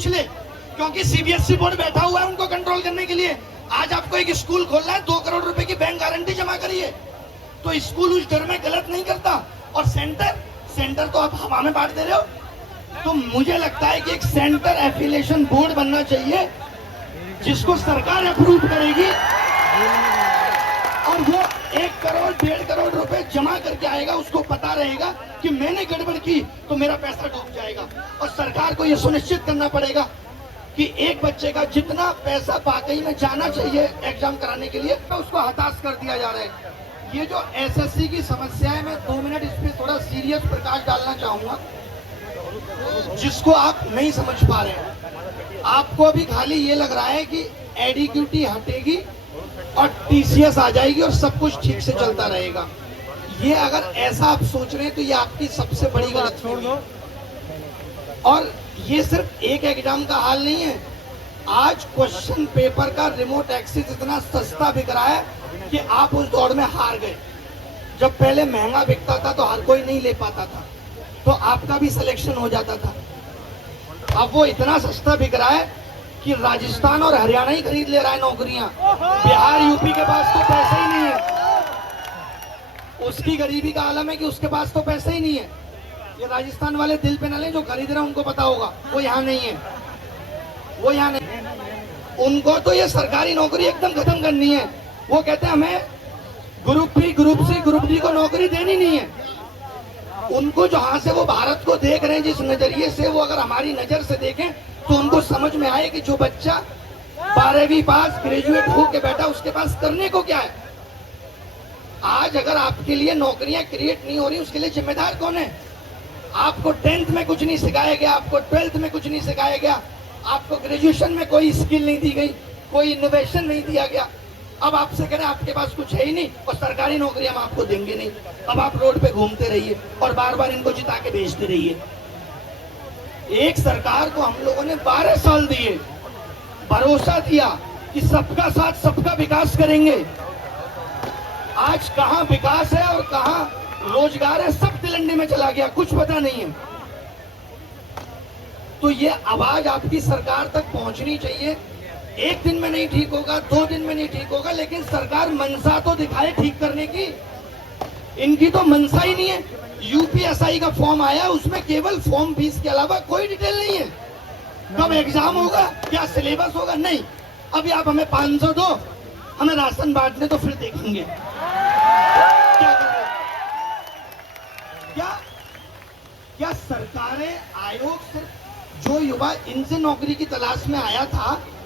पूछ ले, क्योंकि सीबीएसई बोर्ड बैठा हुआ है उनको कंट्रोल करने के लिए। आज आपको एक स्कूल खोलना है, 2 करोड़ रुपए की बैंक गारंटी जमा करिए, तो स्कूल उस डर में गलत नहीं करता। और सेंटर तो आप हवा में बांट दे रहे हो। तो मुझे लगता है कि एक सेंटर एफिलिएशन बोर्ड बनना चाहिए जिसको सरकार अप्रूव करेगी, और वो 1 करोड़ 1.5 करोड़ रुपए जमा करके आएगा। उसको पता रहेगा कि मैंने गड़बड़ की तो मेरा पैसा डूब जाएगा। और सरकार को यह सुनिश्चित करना पड़ेगा कि एक बच्चे का जितना पैसा वाकई में जाना चाहिए एग्जाम कराने के लिए, तो उसको हताश कर दिया जा रहा है। ये जो एसएससी की समस्या है, मैं 2 मिनट इस पे थोड़ा सीरियस प्रकाश डालना चाहूंगा, जिसको आप नहीं समझ पा रहे हैं। आपको अभी खाली ये लग रहा है कि एडिक्यूटी हटेगी और टीसीएस आ जाएगी और सब कुछ ठीक से चलता रहेगा। ये अगर ऐसा आप सोच रहे हैं तो ये आपकी सबसे बड़ी गलतफहमी है। और ये सिर्फ एक एग्जाम का हाल नहीं है। आज क्वेश्चन पेपर का रिमोट एक्सेस इतना सस्ता बिक रहा है कि आप उस दौड़ में हार गए। जब पहले महंगा बिकता था तो हर कोई नहीं ले पाता था, तो आपका भी सिलेक्शन हो जाता था। अब वो इतना सस्ता बिक रहा है कि राजस्थान और हरियाणा ही खरीद ले रहा है नौकरियां। बिहार यूपी के पास तो पैसे ही नहीं है। उसकी गरीबी का आलम है कि उसके पास तो पैसे ही नहीं है। ये राजस्थान वाले दिल पे न लें, जो खरीद रहे हैं उनको पता होगा, वो यहाँ नहीं है, वो यहाँ नहीं। उनको तो ये सरकारी नौकरी एकदम खत्म करनी है। वो कहते हैं हमें group B, group C, group D को नौकरी देनी नहीं है। उनको जहां से वो भारत को देख रहे हैं, जिस नजरिए से, वो अगर हमारी नजर से देखें तो उनको समझ में आए कि जो बच्चा 12वीं पास ग्रेजुएट होके बैठा उसके पास करने को क्या है। आज अगर आपके लिए नौकरियां क्रिएट नहीं हो रही, उसके लिए जिम्मेदार कौन है? आपको 10th में कुछ नहीं सिखाया गया, आपको 12th में कुछ नहीं सिखाया गया, आपको ग्रेजुएशन में कोई स्किल नहीं दी गई, कोई इनोवेशन नहीं दिया गया। अब आपसे कह रहे हैं आपके पास कुछ है ही नहीं और सरकारी नौकरी हम आपको देंगे नहीं। अब आप रोड पे घूमते रहिए और बार बार इनको जिता के भेजते रहिए। एक सरकार को हम लोगों ने 12 साल दिए, भरोसा दिया कि सबका साथ सबका विकास करेंगे। आज कहां विकास है और कहां रोजगार है, सब तिलंडी में चला गया, कुछ पता नहीं है। तो ये आवाज आपकी सरकार तक पहुंचनी चाहिए। एक दिन में नहीं ठीक होगा, 2 दिन में नहीं ठीक होगा, लेकिन सरकार मनसा तो दिखाए ठीक करने की। इनकी तो मनसा ही नहीं है। यूपीएसआई का फॉर्म आया, उसमें केवल फॉर्म फीस के अलावा कोई डिटेल नहीं है। कब एग्जाम होगा, क्या सिलेबस होगा, नहीं। अभी आप हमें 500 दो, हमें राशन बांटने तो फिर देखेंगे क्या कर रहे हैं। क्या सरकारें, आयोग सिर्फ जो युवा इनसे नौकरी की तलाश में आया था